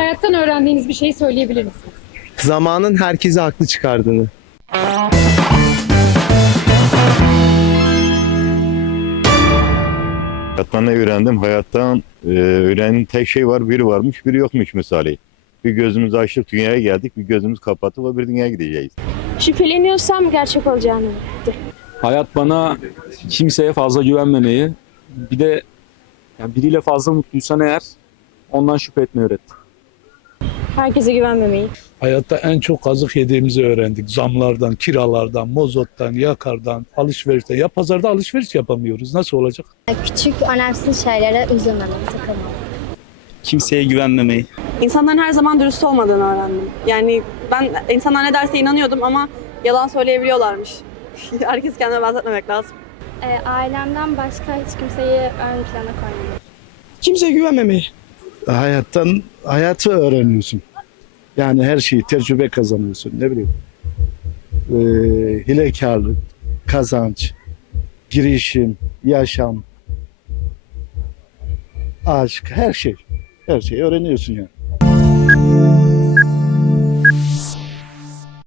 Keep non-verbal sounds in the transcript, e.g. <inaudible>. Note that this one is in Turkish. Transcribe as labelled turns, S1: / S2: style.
S1: Hayattan öğrendiğiniz bir şey söyleyebilir misiniz?
S2: Zamanın herkesi haklı çıkardığını.
S3: Hayattan ne öğrendim? Hayattan e, öğrendiğim tek şey var. Biri varmış, biri yokmuş misali. Bir gözümüzü açtık dünyaya geldik, bir gözümüz kapattık ve bir dünyaya gideceğiz.
S4: Şüpheleniyorsam gerçek olacağını.
S5: Hayat bana kimseye fazla güvenmemeyi, bir de yani biriyle fazla mutluysan eğer ondan şüphe etmeyi öğretti.
S4: Herkese güvenmemeyi.
S6: Hayatta en çok kazık yediğimizi öğrendik. Zamlardan, kiralardan, mozottan, yakardan, alışverişten. Ya pazarda alışveriş yapamıyoruz. Nasıl olacak?
S7: Küçük önemsiz şeylere üzülmemeyi, takılmamayı.
S8: kimseye güvenmemeyi.
S9: İnsanların her zaman dürüst olmadığını öğrendim. Yani ben insanlar ne derse inanıyordum ama yalan söyleyebiliyorlarmış. <laughs> Herkes kendine benzetmemek lazım.
S7: Ee, ailemden başka hiç kimseyi ön plana koymamayı.
S8: Kimseye güvenmemeyi.
S10: hayattan hayatı öğreniyorsun. Yani her şeyi tecrübe kazanıyorsun. Ne bileyim. Ee, hilekarlık, kazanç, girişim, yaşam, aşk, her şey. Her şeyi öğreniyorsun yani.